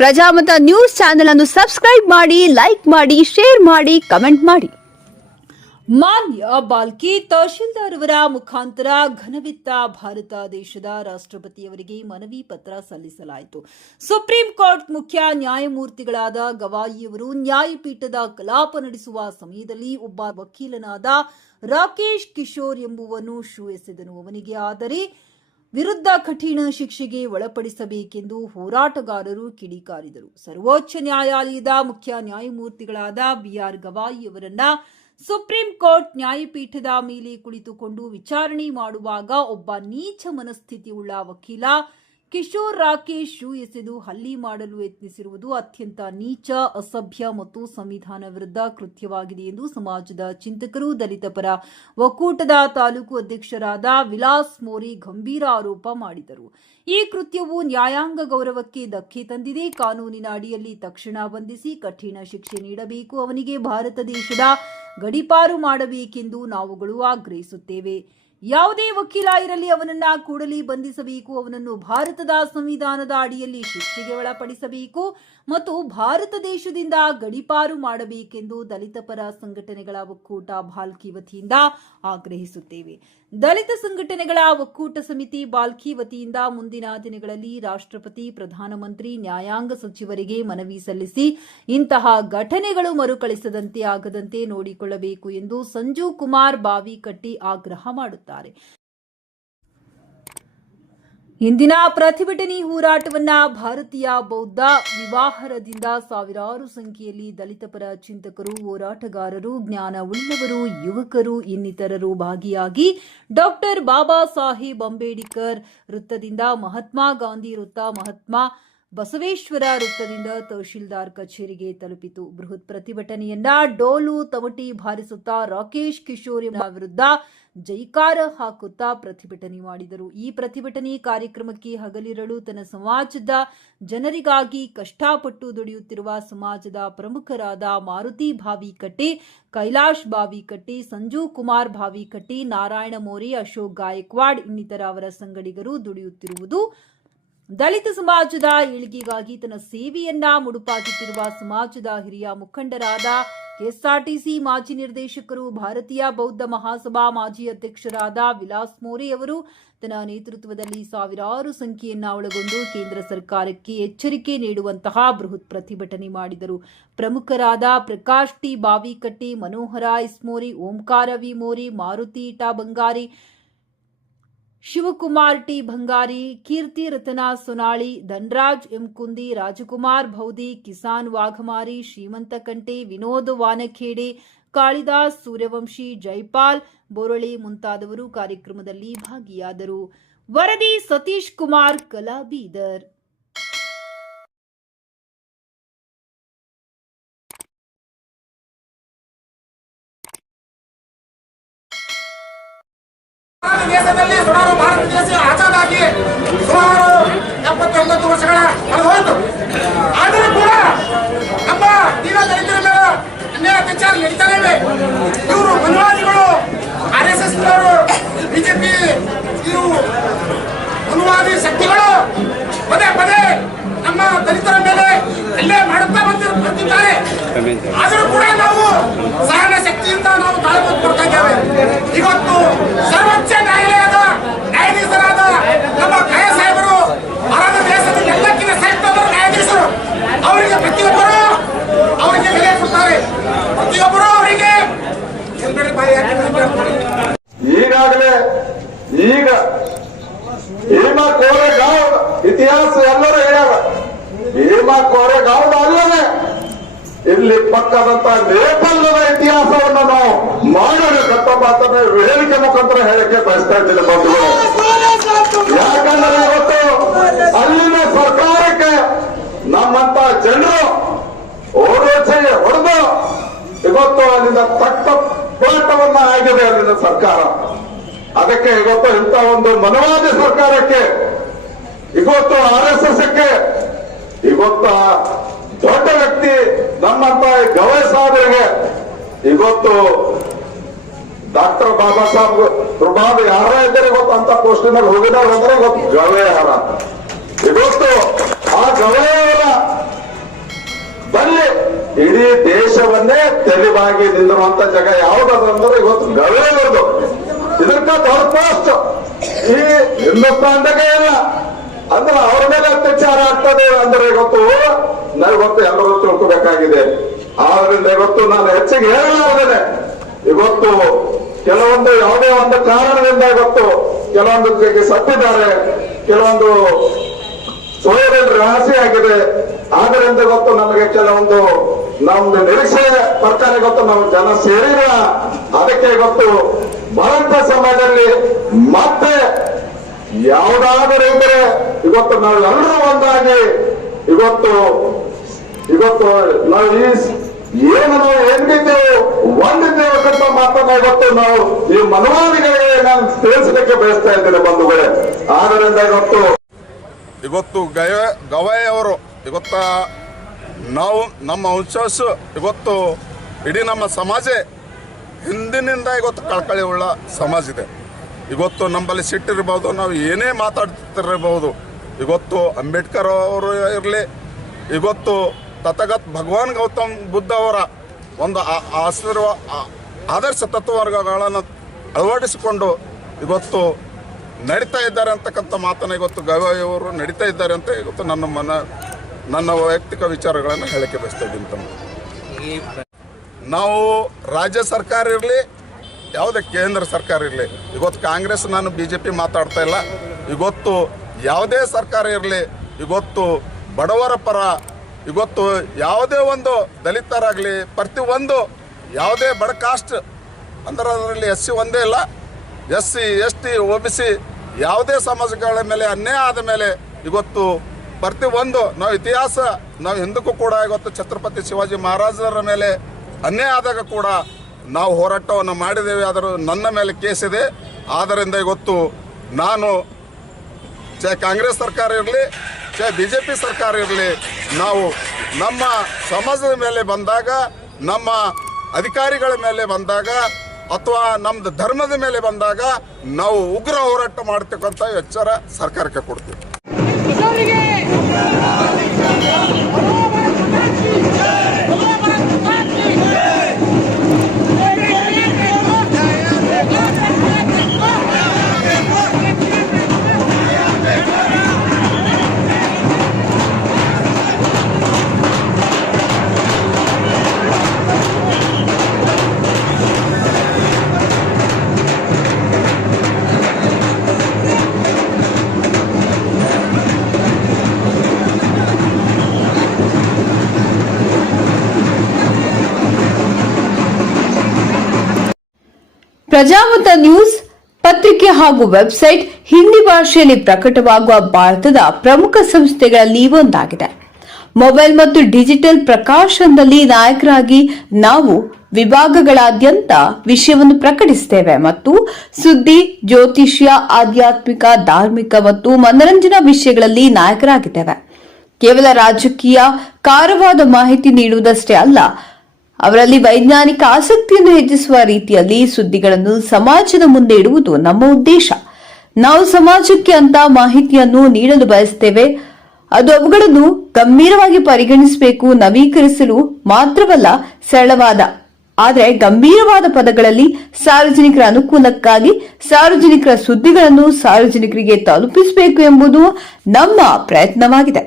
Prajamata news channel ಅನ್ನು subscribe ಮಾಡಿ, like ಮಾಡಿ, ಶೇರ್ ಮಾಡಿ, ಕಮೆಂಟ್ ಮಾಡಿ. ಮಾನ್ಯ ಬಾಲ್ಕಿ ತಹಶೀಲ್ದಾರ್ ಅವರ ಮುಖಾಂತರ ಘನವಿತ್ತ ಭಾರತ ದೇಶದ ರಾಷ್ಟ್ರಪತಿಯವರಿಗೆ ಮನವಿ ಪತ್ರ ಸಲ್ಲಿಸಲಾಯಿತು. ಸುಪ್ರೀಂ ಕೋರ್ಟ್ ಮುಖ್ಯ ನ್ಯಾಯಮೂರ್ತಿಗಳಾದ ಗವಾಯಿಯವರು ನ್ಯಾಯಪೀಠದ ಕಲಾಪ ನಡೆಸುವ ಸಮಯದಲ್ಲಿ ಒಬ್ಬ ವಕೀಲನಾದ ರಾಕೇಶ್ ಕಿಶೋರ್ ಎಂಬುವನು ಶೂ ಎಸೆದನು. ಅವನಿಗೆ ಆದರೆ ವಿರುದ್ಧ ಕಠಿಣ ಶಿಕ್ಷೆಗೆ ಒಳಪಡಿಸಬೇಕೆಂದು ಹೋರಾಟಗಾರರು ಕಿಡಿಕಾರಿದರು. ಸರ್ವೋಚ್ಚ ನ್ಯಾಯಾಲಯದ ಮುಖ್ಯ ನ್ಯಾಯಮೂರ್ತಿಗಳಾದ ಬಿಆರ್ ಗವಾಯಿ ಅವರನ್ನ ಸುಪ್ರೀಂ ಕೋರ್ಟ್ ನ್ಯಾಯಪೀಠದ ಮೇಲೆ ಕುಳಿತುಕೊಂಡು ವಿಚಾರಣೆ ಮಾಡುವಾಗ ಒಬ್ಬ ನೀಚ ಮನಸ್ಥಿತಿಯುಳ್ಳ ವಕೀಲ ಕಿಶೋರ್ ರಾಕೇಶ್ ಶೂ ಎಸೆದು ಹಲ್ಲೆ ಮಾಡಲು ಯತ್ನಿಸಿರುವುದು ಅತ್ಯಂತ ನೀಚ, ಅಸಭ್ಯ ಮತ್ತು ಸಂವಿಧಾನ ವಿರುದ್ಧ ಕೃತ್ಯವಾಗಿದೆ ಎಂದು ಸಮಾಜದ ಚಿಂತಕರು, ದಲಿತ ಪರ ಒಕ್ಕೂಟದ ತಾಲೂಕು ಅಧ್ಯಕ್ಷರಾದ ವಿಲಾಸ್ ಮೋರಿ ಗಂಭೀರ ಆರೋಪ ಮಾಡಿದರು. ಈ ಕೃತ್ಯವು ನ್ಯಾಯಾಂಗ ಗೌರವಕ್ಕೆ ಧಕ್ಕೆ ತಂದಿದೆ. ಕಾನೂನಿನ ಅಡಿಯಲ್ಲಿ ತಕ್ಷಣ ಬಂಧಿಸಿ ಕಠಿಣ ಶಿಕ್ಷೆ ನೀಡಬೇಕು. ಅವನಿಗೆ ಭಾರತ ದೇಶದ ಗಡೀಪಾರು ಮಾಡಬೇಕೆಂದು ನಾವುಗಳು ಆಗ್ರಹಿಸುತ್ತೇವೆ. ಯಾವುದೇ ವಕೀಲ ಇರಲಿ, ಅವನನ್ನ ಕೂಡಲೇ ಬಂಧಿಸಬೇಕು. ಅವನನ್ನು ಭಾರತದ ಸಂವಿಧಾನದ ಅಡಿಯಲ್ಲಿ ಶಿಕ್ಷೆಗೆ ಒಳಪಡಿಸಬೇಕು ಮತ್ತು ಭಾರತ ದೇಶದಿಂದ ಗಡೀಪಾರು ಮಾಡಬೇಕೆಂದು ದಲಿತ ಪರ ಸಂಘಟನೆಗಳ ಒಕ್ಕೂಟ ಬಾಲ್ಕಿ ವತಿಯಿಂದ ಆಗ್ರಹಿಸುತ್ತೇವೆ. ದಲಿತ ಸಂಘಟನೆಗಳ ಒಕ್ಕೂಟ ಸಮಿತಿ ಬಾಲ್ಕಿ ವತಿಯಿಂದ ಮುಂದಿನ ದಿನಗಳಲ್ಲಿ ರಾಷ್ಟ್ರಪತಿ, ಪ್ರಧಾನಮಂತ್ರಿ, ನ್ಯಾಯಾಂಗ ಸಚಿವರಿಗೆ ಮನವಿ ಸಲ್ಲಿಸಿ ಇಂತಹ ಘಟನೆಗಳು ಮರುಕಳಿಸದಂತೆ ಆಗದಂತೆ ನೋಡಿಕೊಳ್ಳಬೇಕು ಎಂದು ಸಂಜು ಕುಮಾರ್ ಬಾವಿಕಟ್ಟಿ ಆಗ್ರಹ ಮಾಡುತ್ತಾರೆ. ಇಂದಿನ ಪ್ರತಿಭಟನೆ ಹೋರಾಟವನ್ನ ಭಾರತೀಯ ಬೌದ್ಧ ವಿವಾಹರದಿಂದ ಸಾವಿರಾರು ಸಂಖ್ಯೆಯಲ್ಲಿ ದಲಿತ ಪರ ಚಿಂತಕರು, ಹೋರಾಟಗಾರರು, ಜ್ಞಾನ ಉಳ್ಳವರು, ಯುವಕರು ಇನ್ನಿತರರು ಭಾಗಿಯಾಗಿ ಡಾಕ್ಟರ್ ಬಾಬಾ ಸಾಹೇಬ್ ಅಂಬೇಡ್ಕರ್ ವೃತ್ತದಿಂದ ಮಹಾತ್ಮ ಗಾಂಧಿ ವೃತ್ತ, ಮಹಾತ್ಮ ಬಸವೇಶ್ವರ ವೃತ್ತದಿಂದ ತಹಶೀಲ್ದಾರ್ ಕಚೇರಿಗೆ ತಲುಪಿತು. ಬೃಹತ್ ಪ್ರತಿಭಟನೆಯನ್ನ ಡೋಲು ತಮಟಿ ಬಾರಿಸುತ್ತಾ ರಾಕೇಶ್ ಕಿಶೋರ್ ವಿರುದ್ಧ ಜೈಕಾರ ಹಾಕುತ್ತಾ ಪ್ರತಿಭಟನೆ ಮಾಡಿದರು. ಈ ಪ್ರತಿಭಟನೆ ಕಾರ್ಯಕ್ರಮಕ್ಕೆ ಹಗಲಿರಳು ತನ್ನ ಸಮಾಜದ ಜನರಿಗಾಗಿ ಕಷ್ಟಪಟ್ಟು ದುಡಿಯುತ್ತಿರುವ ಸಮಾಜದ ಪ್ರಮುಖರಾದ ಮಾರುತಿ ಬಾವಿಕಟ್ಟಿ, ಕೈಲಾಶ್ ಬಾವಿಕಟ್ಟಿ, ಸಂಜು ಕುಮಾರ್ ಬಾವಿಕಟ್ಟಿ, ನಾರಾಯಣ ಮೋರಿ, ಅಶೋಕ್ ಗಾಯಕ್ವಾಡ್ ಇನ್ನಿತರ ಅವರ ಸಂಗಡಿಗರು ದುಡಿಯುತ್ತಿರುವುದು ದಲಿತ ಸಮಾಜದ ಏಳಿಗೆಗಾಗಿ ತನ್ನ ಸೇವೆಯನ್ನ ಮುಡುಪಾಗಿಟ್ಟಿರುವ ಸಮಾಜದ ಹಿರಿಯ ಮುಖಂಡರಾದ ಕೆಎಸ್ಆರ್ಟಿಸಿ ಮಾಜಿ ನಿರ್ದೇಶಕರು, ಭಾರತೀಯ ಬೌದ್ಧ ಮಹಾಸಭಾ ಮಾಜಿ ಅಧ್ಯಕ್ಷರಾದ ವಿಲಾಸ್ ಮೋರೆ ಅವರು ತನ್ನ ನೇತೃತ್ವದಲ್ಲಿ ಸಾವಿರಾರು ಸಂಖ್ಯೆಯನ್ನ ಒಳಗೊಂಡು ಕೇಂದ್ರ ಸರ್ಕಾರಕ್ಕೆ ಎಚ್ಚರಿಕೆ ನೀಡುವಂತಹ ಬೃಹತ್ ಪ್ರತಿಭಟನೆ ಮಾಡಿದರು. ಪ್ರಮುಖರಾದ ಪ್ರಕಾಶ್ ಟಿ ಬಾವಿಕಟ್ಟಿ, ಮನೋಹರ ಎಸ್ ಮೋರಿ, ಓಂಕಾರ ವಿ ಮೋರಿ, ಮಾರುತಿ ಟ ಬಂಗಾರಿ, ಶಿವಕುಮಾರ್ ಟಿ ಬಂಗಾರಿ, ಕೀರ್ತಿ ರತನ ಸೊನಾಳಿ, ಧನ್ರಾಜ್ ಎಂ ಕುಂದಿ, ರಾಜಕುಮಾರ್ ಭೌದಿ, ಕಿಸಾನ್ ವಾಘಮಾರಿ, ಶ್ರೀಮಂತ ಕಂಟೆ, ವಿನೋದ್ ವಾನಖೇಡೆ, ಕಾಳಿದಾಸ್ ಸೂರ್ಯವಂಶಿ, ಜೈಪಾಲ್ ಬೋರಳಿ ಮುಂತಾದವರು ಕಾರ್ಯಕ್ರಮದಲ್ಲಿ ಭಾಗಿಯಾದರು. ವರದಿ ಸತೀಶ್ ಕುಮಾರ್ ಕಲಾಬೀದರ್. ದೇಶದಲ್ಲಿ ಸುಮಾರು ಭಾರತ ದೇಶ ಆಜಾದಾಗಿ ಸುಮಾರು 79 ವರ್ಷಗಳ ಹೋಯಿತು. ಆದರೂ ಕೂಡ ನಮ್ಮ ದೀನ ದಲಿತರ ಮೇಲೆ ಅನ್ಯಾಯ ಅತ್ಯಾಚಾರ ನಡೀತಾನೆ ಇವೆ. ಇವರು ಮನುವಾದಿಗಳು, RSS ನವರು, ಬಿಜೆಪಿ ಇವು ಮನುವಾದಿ ಶಕ್ತಿಗಳು ಪದೇ ಪದೇ ನಮ್ಮ ದಲಿತರ ಮೇಲೆ ಹಲ್ಲೆ ಮಾಡುತ್ತಾ ಬಂದಿದ್ದಾರೆ. ಆದರೂ ಕೂಡ ನಾವು ಸಹನ ಶಕ್ತಿಯಿಂದ ನಾವು ತಾಳ್ಮೆಯನ್ನು ಕೊಡ್ತಾ ಇದ್ದೇವೆ. ಇವತ್ತು ಸರ್ವೋಚ್ಚ ನ್ಯಾಯಾಲಯದ ನ್ಯಾಯಾಧೀಶರಾದ ನಮ್ಮ ಕಯ ಸಾಹೇಬರು ಭಾರತ ದೇಶದ ಎಲ್ಲಕ್ಕಿಂತ ಶ್ರೇಷ್ಠ ನ್ಯಾಯಾಧೀಶರು. ಅವರಿಗೆ ಪ್ರತಿಯೊಬ್ಬರು ಅವರಿಗೆ ಬೆಲೆ ಕೊಡ್ತಾರೆ. ಪ್ರತಿಯೊಬ್ಬರು ಅವರಿಗೆ ಈಗಾಗಲೇ ಈಗ ಭೀಮಾ ಕೋರೆಗಾಂವ್ ಇತಿಹಾಸ ಎಲ್ಲರೂ ಹೇಳ್ಯಾರ. ಭೀಮಾ ಕೋರೆಗಾಂವ್ ಅಲ್ಲದೆ ಇಲ್ಲಿ ಪಕ್ಕದಂತ ನೇಪಾಳದ ಇತಿಹಾಸವನ್ನು ನಾವು ಮಾಡಬೇಕಂತ ಮಾತನ್ನ ವೇದಿಕೆ ಮುಖಾಂತರ ಹೇಳಿಕೆ ಬಯಸ್ತಾ ಇದ್ದೀನಿ ಬಂಧುಗಳು. ಯಾಕಂದ್ರೆ ಇವತ್ತು ಅಲ್ಲಿನ ಸರ್ಕಾರಕ್ಕೆ ನಮ್ಮಂತ ಜನರು ಓಡೋಚೆಗೆ ಹೊಡೆದು ಇವತ್ತು ಅಲ್ಲಿಂದ ತಕ್ಕ ಪಾಠವನ್ನ ಆಗಿದೆ ಅಲ್ಲಿನ ಸರ್ಕಾರ. ಅದಕ್ಕೆ ಇವತ್ತು ಇಂಥ ಒಂದು ಮನವಾದಿ ಸರ್ಕಾರಕ್ಕೆ, ಇವತ್ತು RSSಕ್ಕೆ, ಇವತ್ತು ದೊಡ್ಡ ವ್ಯಕ್ತಿ ನಮ್ಮಂತ ಗವಾಯಿ ಸಾಹೇಬರಿಗೆ, ಇವತ್ತು ಡಾಕ್ಟರ್ ಬಾಬಾ ಸಾಹೇಬ್ ಪ್ರಭಾವ ಯಾರ ಇದ್ದಾರೆ ಇವತ್ತು ಅಂತ ಪೋಸ್ಟಿನಲ್ಲಿ ಹೋಗಿದ್ದಾರೆ ಅಂದ್ರೆ ಇವತ್ತು ಗವಾಯಿ ಹಾರ. ಇವತ್ತು ಆ ಗವಾಯಿಯವರ ಇಡೀ ದೇಶವನ್ನೇ ತೆಲಿವಾಗಿ ನಿಂದಿರುವಂತ ಜಾಗ ಯಾವ್ದಾದ್ರೆ ಇವತ್ತು ಗವೇರದು ಇದಕ್ಕ ದೊಡ್ಡ ಪೋಸ್ಟ್ ಈ ಹಿಂದೂಸ್ತಾನದಾಗೆ ಇಲ್ಲ ಅಂದ್ರೆ ಅವ್ರ ಮೇಲೆ ಅತ್ಯಾಚಾರ ಆಗ್ತದೆ ಅಂದ್ರೆ ಇವತ್ತು ಇವತ್ತು ಎಲ್ಲರೂ ತಿಳ್ಕೋಬೇಕಾಗಿದೆ. ಆದ್ರಿಂದ ಇವತ್ತು ನಾನು ಹೆಚ್ಚಿಗೆ ಹೇಳಲಾರ್ದೇನೆ ಇವತ್ತು ಕೆಲವೊಂದು ಯಾವುದೇ ಒಂದು ಕಾರಣದಿಂದ ಇವತ್ತು ಕೆಲವೊಂದು ಸತ್ತಿದ್ದಾರೆ, ಕೆಲವೊಂದು ಸೋಯದಲ್ಲಿ ರಾಶಿ ಆಗಿದೆ. ಆದ್ರಿಂದ ಇವತ್ತು ನಮಗೆ ಕೆಲವೊಂದು ನಮ್ದು ನಿರೀಕ್ಷೆ ಪ್ರಕಾರ ಇವತ್ತು ನಾವು ಜನ ಸೇರಿಲ್ಲ. ಅದಕ್ಕೆ ಇವತ್ತು ಭಾರತ ಸಮಾಜದಲ್ಲಿ ಮತ್ತೆ ಯಾವುದಾದರೂ ಇದ್ರೆ ಇವತ್ತು ನಾವು ಎಲ್ಲರೂ ಒಂದಾಗಿ ಇವತ್ತು ನಾವು ಏನು ನಾವು ಏನಿದ್ದೇವೆ ಒಂದಿದ್ದೇವೆ ಅಂತ ಮಾತನ್ನ ಇವತ್ತು ನಾವು ಈ ಮನವಾದಿಗಳಿಗೆ ನಾನು ತಿಳಿಸಲಿಕ್ಕೆ ಬಯಸ್ತಾ ಇದ್ದೇನೆ ಬಂಧುಗಳೇ. ಆದ್ದರಿಂದ ಇವತ್ತು ಗವಾಯಿಯವರು ಇವತ್ತ ನಾವು ನಮ್ಮ ವಂಶಸ್ಥು ಇವತ್ತು ಇಡೀ ನಮ್ಮ ಸಮಾಜ ಹಿಂದಿನಿಂದ ಇವತ್ತು ಕಳಕಳಿ ಉಳ್ಳ ಸಮಾಜ ಇದೆ. ಇವತ್ತು ನಮ್ಮಲ್ಲಿ ಸಿಟ್ಟಿರ್ಬೋದು, ನಾವು ಏನೇ ಮಾತಾಡ್ತಿರ್ಬೋದು. ಇವತ್ತು ಅಂಬೇಡ್ಕರ್ ಅವರು ಇರಲಿ, ಇವತ್ತು ತಥಾಗತ ಭಗವಾನ್ ಗೌತಮ್ ಬುದ್ಧ ಅವರ ಒಂದು ಆದರ್ಶ ತತ್ವಗಳನ್ನು ಅಳವಡಿಸಿಕೊಂಡು ಇವತ್ತು ನಡೀತಾ ಇದ್ದಾರೆ ಅಂತಕ್ಕಂಥ ಮಾತನ್ನ ಇವತ್ತು ಗವಾಯಿಯವರು ನಡೀತಾ ಇದ್ದಾರೆ ಅಂತ ಇವತ್ತು ನನ್ನ ವೈಯಕ್ತಿಕ ವಿಚಾರಗಳನ್ನು ಹೇಳಕ್ಕೆ ಬಯಸ್ತಾ ಇದ್ದೀನಿ ತಮ್ಮ. ನಾವು ರಾಜ್ಯ ಸರ್ಕಾರ ಇರಲಿ, ಯಾವುದೇ ಕೇಂದ್ರ ಸರ್ಕಾರ ಇರಲಿ, ಇವತ್ತು ಕಾಂಗ್ರೆಸ್ ನಾನು BJP ಮಾತಾಡ್ತಾ ಇಲ್ಲ. ಇವತ್ತು ಯಾವುದೇ ಸರ್ಕಾರ ಇರಲಿ, ಇವತ್ತು ಬಡವರ ಪರ, ಇವತ್ತು ಯಾವುದೇ ಒಂದು ದಲಿತರಾಗಲಿ, ಪ್ರತಿಯೊಂದು ಯಾವುದೇ ಬಡ ಕಾಸ್ಟ್ ಅಂದ್ರೆ ಅದರಲ್ಲಿ SC ಒಂದೇ ಇಲ್ಲ, SC ST OBC ಯಾವುದೇ ಸಮಾಜಗಳ ಮೇಲೆ ಅನ್ಯಾಯ ಆದ ಮೇಲೆ ಇವತ್ತು ಪ್ರತಿಯೊಂದು ನಾವು ಇತಿಹಾಸ ನಾವು ಹಿಂದಕ್ಕೂ ಕೂಡ ಇವತ್ತು ಛತ್ರಪತಿ ಶಿವಾಜಿ ಮಹಾರಾಜರ ಮೇಲೆ ಅನ್ಯಾಯ ಆದಾಗ ಕೂಡ ನಾವು ಹೋರಾಟವನ್ನು ಮಾಡಿದ್ದೇವೆ. ಆದರೂ ನನ್ನ ಮೇಲೆ ಕೇಸ್ ಇದೆ. ಆದ್ದರಿಂದ ಇವತ್ತು ನಾನು ಕಾಂಗ್ರೆಸ್ ಸರ್ಕಾರ ಇರಲಿ, BJP ಸರ್ಕಾರ ಇರಲಿ, ನಾವು ನಮ್ಮ ಸಮಾಜದ ಮೇಲೆ ಬಂದಾಗ, ನಮ್ಮ ಅಧಿಕಾರಿಗಳ ಮೇಲೆ ಬಂದಾಗ, ಅಥವಾ ನಮ್ದು ಧರ್ಮದ ಮೇಲೆ ಬಂದಾಗ ನಾವು ಉಗ್ರ ಹೋರಾಟ ಮಾಡ್ತಕ್ಕಂಥ ಎಚ್ಚರ ಸರ್ಕಾರಕ್ಕೆ ಕೊಡ್ತೀವಿ. ಪ್ರಜಾಮತ ನ್ಯೂಸ್ ಪತ್ರಿಕೆ ಹಾಗೂ ವೆಬ್ಸೈಟ್ ಹಿಂದಿ ಭಾಷೆಯಲ್ಲಿ ಪ್ರಕಟವಾಗುವ ಭಾರತದ ಪ್ರಮುಖ ಸಂಸ್ಥೆಗಳಲ್ಲಿ ಒಂದಾಗಿದೆ. ಮೊಬೈಲ್ ಮತ್ತು ಡಿಜಿಟಲ್ ಪ್ರಕಾಶನದಲ್ಲಿ ನಾಯಕರಾಗಿ ನಾವು ವಿಭಾಗಗಳಾದ್ಯಂತ ವಿಷಯವನ್ನು ಪ್ರಕಟಿಸುತ್ತೇವೆ ಮತ್ತು ಸುದ್ದಿ, ಜ್ಯೋತಿಷ್ಯ, ಆಧ್ಯಾತ್ಮಿಕ, ಧಾರ್ಮಿಕ ಮತ್ತು ಮನರಂಜನಾ ವಿಷಯಗಳಲ್ಲಿ ನಾಯಕರಾಗಿದ್ದೇವೆ. ಕೇವಲ ರಾಜಕೀಯ ಕಾರವಾದ ಮಾಹಿತಿ ನೀಡುವುದಷ್ಟೇ ಅಲ್ಲ, ಅವರಲ್ಲಿ ವೈಜ್ಞಾನಿಕ ಆಸಕ್ತಿಯನ್ನು ಹೆಚ್ಚಿಸುವ ರೀತಿಯಲ್ಲಿ ಸುದ್ದಿಗಳನ್ನು ಸಮಾಜದ ಮುಂದೆ ಇಡುವುದು ನಮ್ಮ ಉದ್ದೇಶ. ನಾವು ಸಮಾಜಕ್ಕೆ ಅಂತ ಮಾಹಿತಿಯನ್ನು ನೀಡಲು ಬಯಸುತ್ತೇವೆ. ಅದು ಅವುಗಳನ್ನು ಗಂಭೀರವಾಗಿ ಪರಿಗಣಿಸಬೇಕು, ನವೀಕರಿಸಲು ಮಾತ್ರವಲ್ಲ, ಸರಳವಾದ ಆದರೆ ಗಂಭೀರವಾದ ಪದಗಳಲ್ಲಿ ಸಾರ್ವಜನಿಕರ ಅನುಕೂಲಕ್ಕಾಗಿ ಸಾರ್ವಜನಿಕರ ಸುದ್ದಿಗಳನ್ನು ಸಾರ್ವಜನಿಕರಿಗೆ ತಲುಪಿಸಬೇಕು ಎಂಬುದು ನಮ್ಮ ಪ್ರಯತ್ನವಾಗಿದೆ.